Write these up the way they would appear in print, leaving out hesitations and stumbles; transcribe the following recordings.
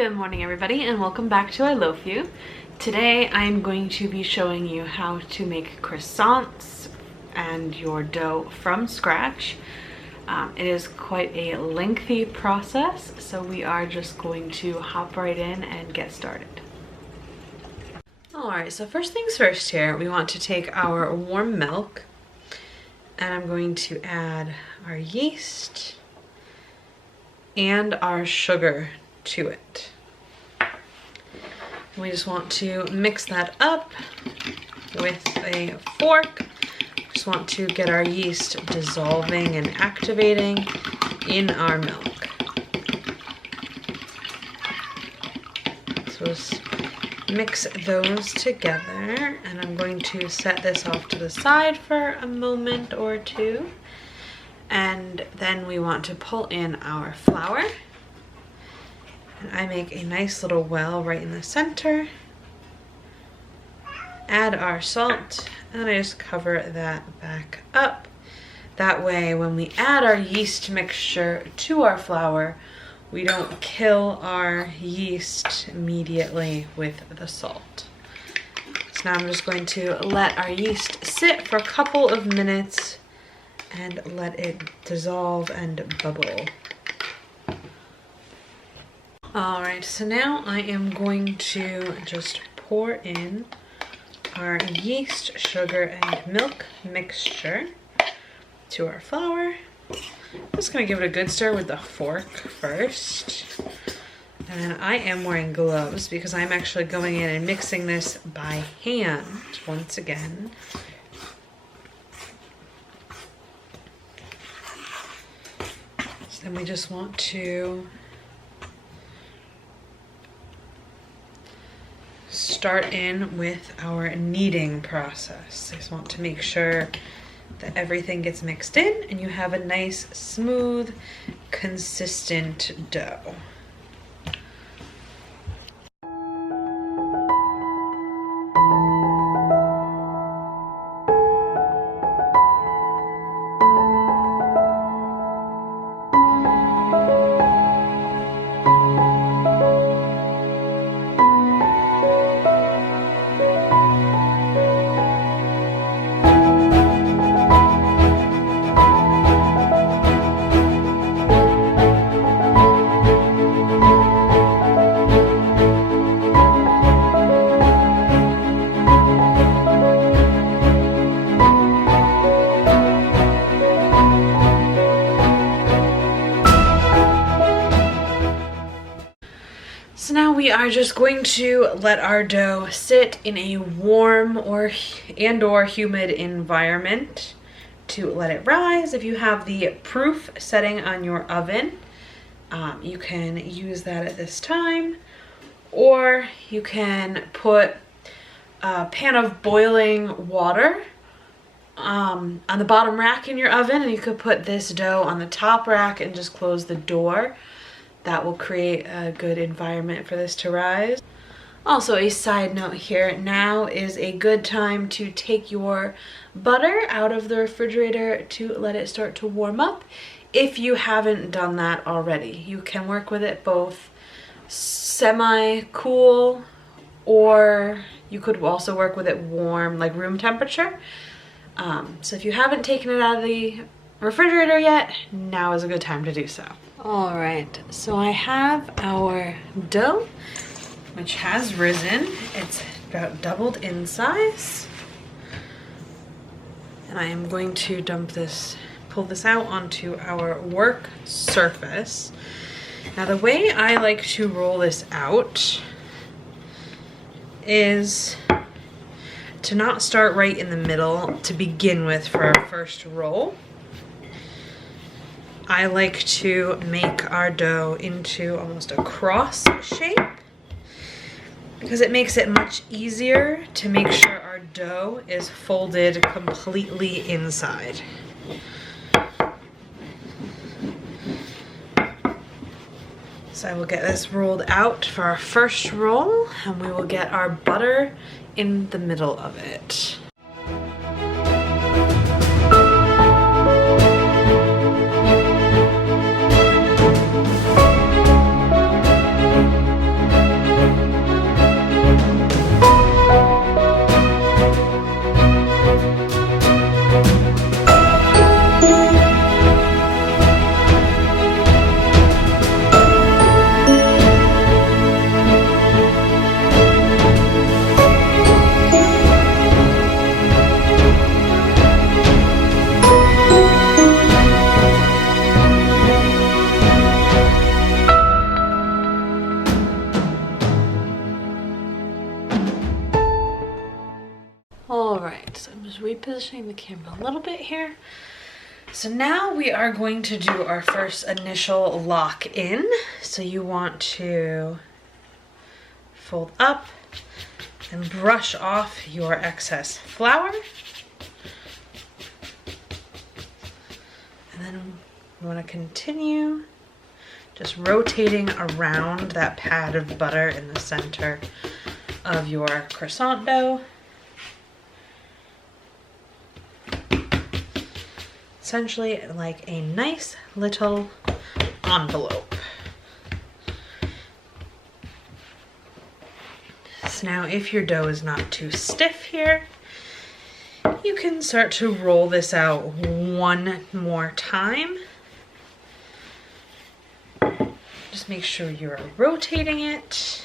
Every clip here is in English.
Good morning everybody and welcome back to I Loaf You. Today I'm going to be showing you how to make croissants and your dough from scratch. It is quite a lengthy process, so we are just going to hop right in and get started. Alright, so first things first here, we want to take our warm milk and I'm going to add our yeast and our sugar to it. We just want to mix that up with a fork. Just want to get our yeast dissolving and activating in our milk. So just mix those together, and I'm going to set this off to the side for a moment or two. And then we want to pull in our flour. And I make a nice little well right in the center. Add our salt, and I just cover that back up. That way, when we add our yeast mixture to our flour, we don't kill our yeast immediately with the salt. So now I'm just going to let our yeast sit for a couple of minutes and let it dissolve and bubble. Alright, so now I am going to just pour in our yeast, sugar, and milk mixture to our flour. I'm just going to give it a good stir with the fork first. And I am wearing gloves because I'm actually going in and mixing this by hand once again. So then we just want to start in with our kneading process. I just want to make sure that everything gets mixed in and you have a nice, smooth, consistent dough. So now we are just going to let our dough sit in a warm or humid environment to let it rise. If you have the proof setting on your oven, you can use that at this time, or you can put a pan of boiling water on the bottom rack in your oven, and you could put this dough on the top rack and just close the door. That will create a good environment for this to rise. Also, a side note here, now is a good time to take your butter out of the refrigerator to let it start to warm up. If you haven't done that already, you can work with it both semi-cool, or you could also work with it warm, like room temperature. So if you haven't taken it out of the refrigerator yet, now is a good time to do so. All right, so I have our dough, which has risen. It's about doubled in size. And I am going to pull this out onto our work surface. Now the way I like to roll this out is to not start right in the middle to begin with for our first roll. I like to make our dough into almost a cross shape because it makes it much easier to make sure our dough is folded completely inside. So I will get this rolled out for our first roll, and we will get our butter in the middle of it. repositioning the camera a little bit here. So now we are going to do our first initial lock in. So you want to fold up and brush off your excess flour. And then you want to continue just rotating around that pad of butter in the center of your croissant dough. Essentially like a nice little envelope. So now if your dough is not too stiff here, you can start to roll this out one more time. Just make sure you're rotating it.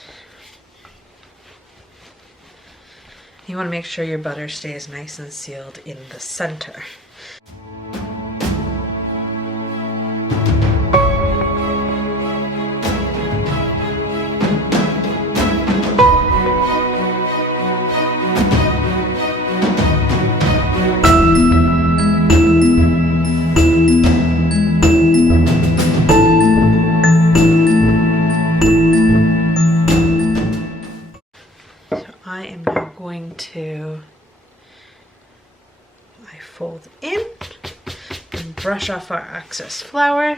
You want to make sure your butter stays nice and sealed in the center. I fold in and brush off our excess flour.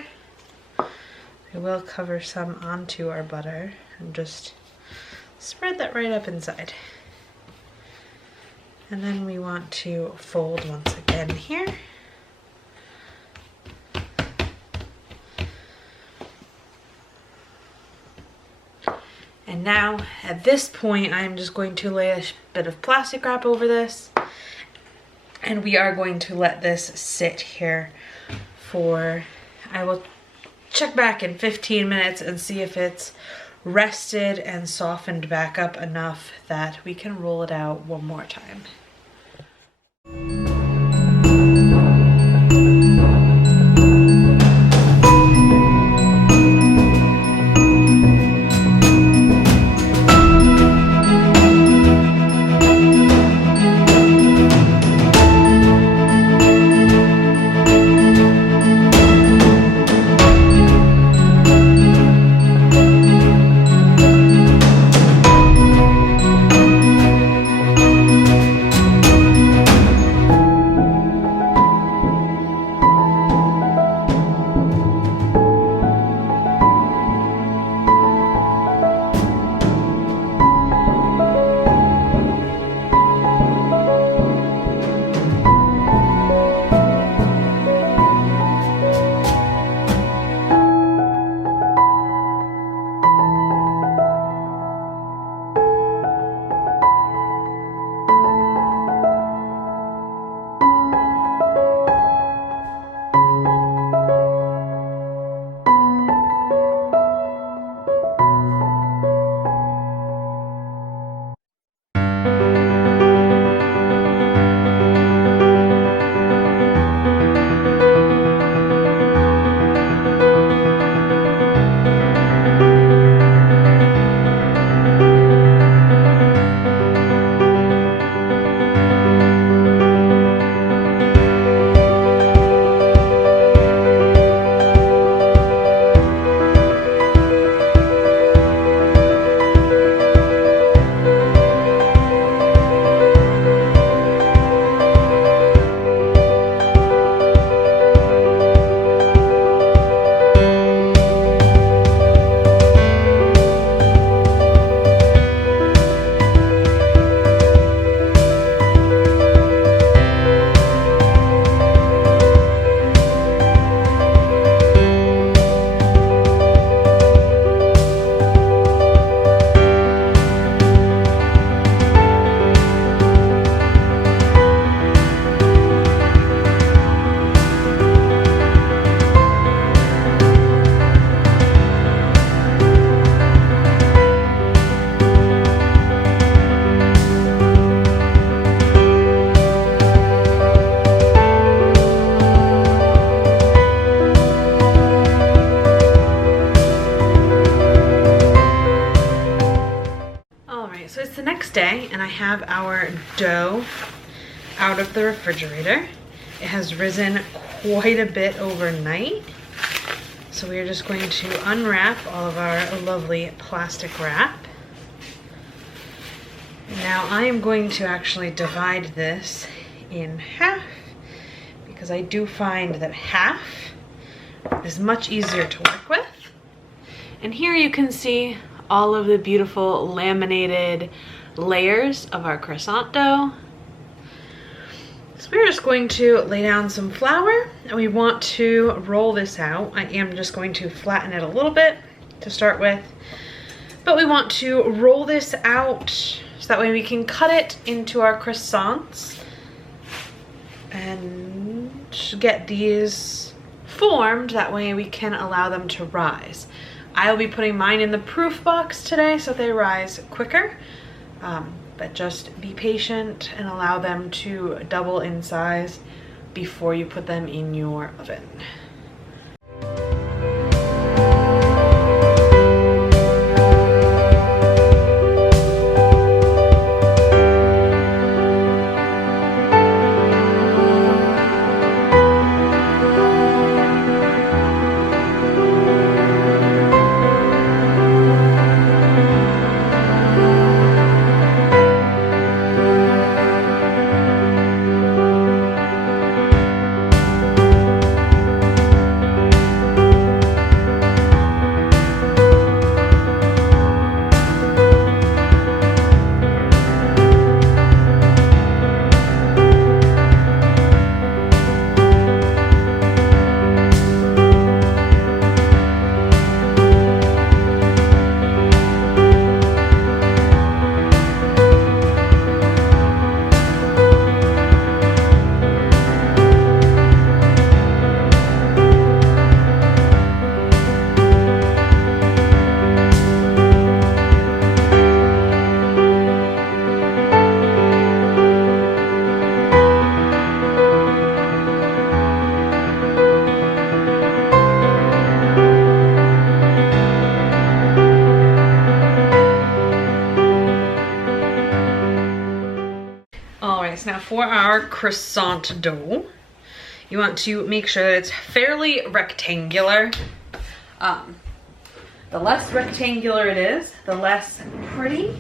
We will cover some onto our butter and just spread that right up inside. And then we want to fold once again here. And now at this point, I'm just going to lay a bit of plastic wrap over this, and we are going to let this sit here for, I will check back in 15 minutes and see if it's rested and softened back up enough that we can roll it out one more time. So it's the next day and I have our dough out of the refrigerator. It has risen quite a bit overnight. So we are just going to unwrap all of our lovely plastic wrap. Now I am going to actually divide this in half because I do find that half is much easier to work with. And here you can see all of the beautiful laminated layers of our croissant dough. So we're just going to lay down some flour and we want to roll this out. I am just going to flatten it a little bit to start with, but we want to roll this out so that way we can cut it into our croissants and get these formed. That way we can allow them to rise. I will be putting mine in the proof box today so they rise quicker. But just be patient and allow them to double in size before you put them in your oven. Now for our croissant dough, you want to make sure that it's fairly rectangular. The less rectangular it is, the less pretty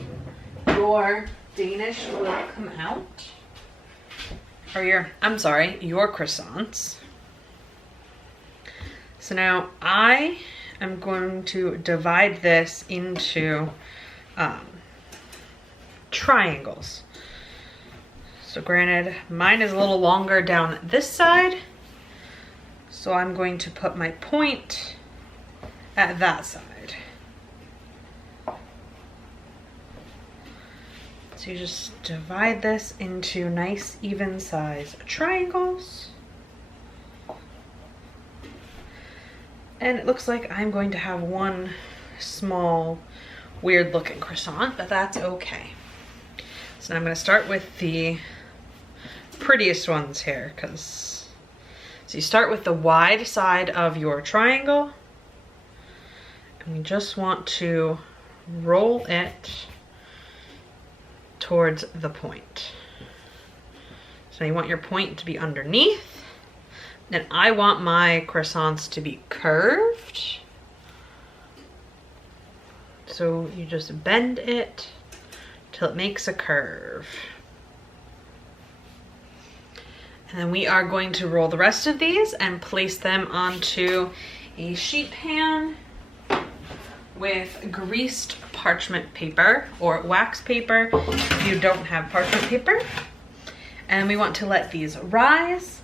your Danish will come out. Or your croissants. So now I am going to divide this into triangles. So granted, mine is a little longer down this side, so I'm going to put my point at that side. So you just divide this into nice even size triangles. And it looks like I'm going to have one small weird looking croissant, but that's okay. So now I'm going to start with the prettiest ones here, so you start with the wide side of your triangle and we just want to roll it towards the point. So you want your point to be underneath, and I want my croissants to be curved. So you just bend it till it makes a curve. And then we are going to roll the rest of these and place them onto a sheet pan with greased parchment paper or wax paper if you don't have parchment paper. And we want to let these rise.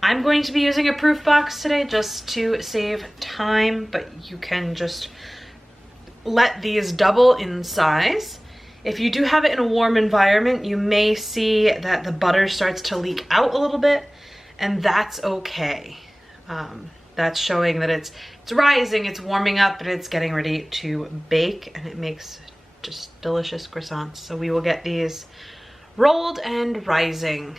I'm going to be using a proof box today just to save time, but you can just let these double in size. If you do have it in a warm environment, you may see that the butter starts to leak out a little bit, and that's okay. That's showing that it's rising, it's warming up, and it's getting ready to bake, and it makes just delicious croissants. So we will get these rolled and rising.